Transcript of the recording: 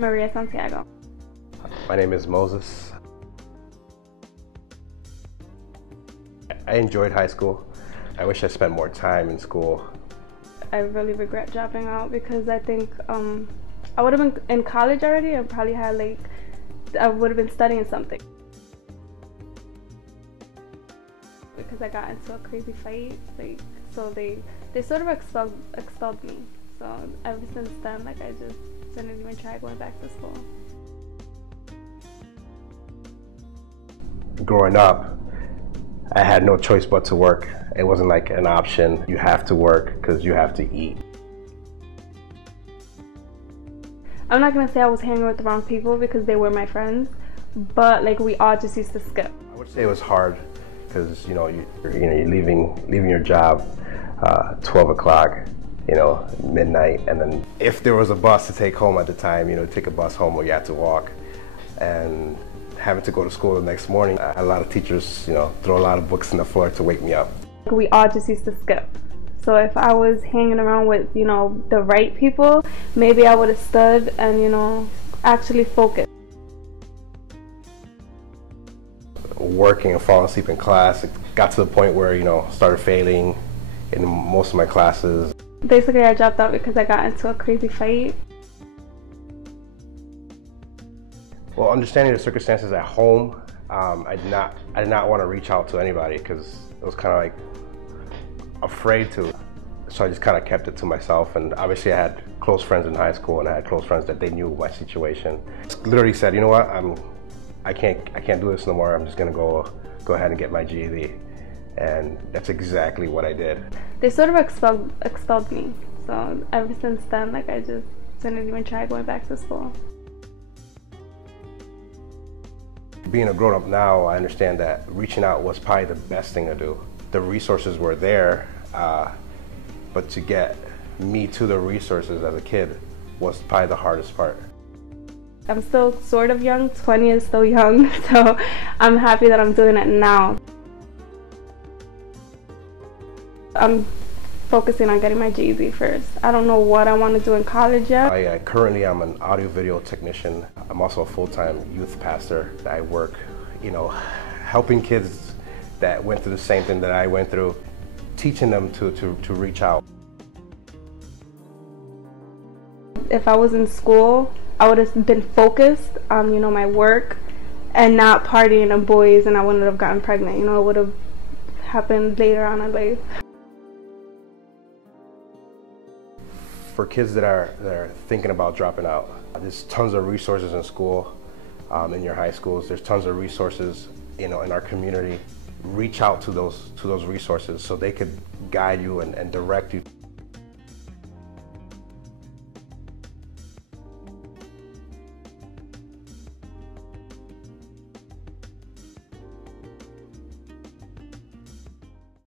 Maria Santiago. My name is Moses. I enjoyed high school. I wish I spent more time in school. I really regret dropping out because I think I would have been in college already and probably had I would have been studying something. Because I got into a crazy fight, so they sort of expelled me. So ever since then, I just didn't even try going back to school. Growing up, I had no choice but to work. It wasn't like an option. You have to work because you have to eat. I'm not gonna say I was hanging with the wrong people because they were my friends, but we all just used to skip. I would say it was hard because you're leaving your job 12 o'clock, midnight, and then if there was a bus to take home at the time, take a bus home or you had to walk, and having to go to school the next morning. A lot of teachers, throw a lot of books on the floor to wake me up. We all just used to skip. So if I was hanging around with, the right people, maybe I would have stood and, actually focused. Working and falling asleep in class, it got to the point where, started failing in most of my classes. Basically, I dropped out because I got into a crazy fight. Well, understanding the circumstances at home, I did not want to reach out to anybody because it was kind of afraid to. So I just kind of kept it to myself, and obviously I had close friends in high school and I had close friends that they knew my situation. Literally said, you know what, I can't do this no more. I'm just gonna go ahead and get my GED, and that's exactly what I did. They sort of expelled me. So ever since then, I just didn't even try going back to school. Being a grown-up now, I understand that reaching out was probably the best thing to do. The resources were there, but to get me to the resources as a kid was probably the hardest part. I'm still sort of young, 20 is still young, so I'm happy that I'm doing it now. I'm focusing on getting my GED first. I don't know what I want to do in college yet. Currently I'm an audio-video technician. I'm also a full-time youth pastor. I work, helping kids that went through the same thing that I went through, teaching them to reach out. If I was in school, I would have been focused on, my work and not partying and boys, and I wouldn't have gotten pregnant. It would have happened later on in life. For kids that are thinking about dropping out, there's tons of resources in school, in your high schools. There's tons of resources, in our community. Reach out to those resources so they could guide you and direct you.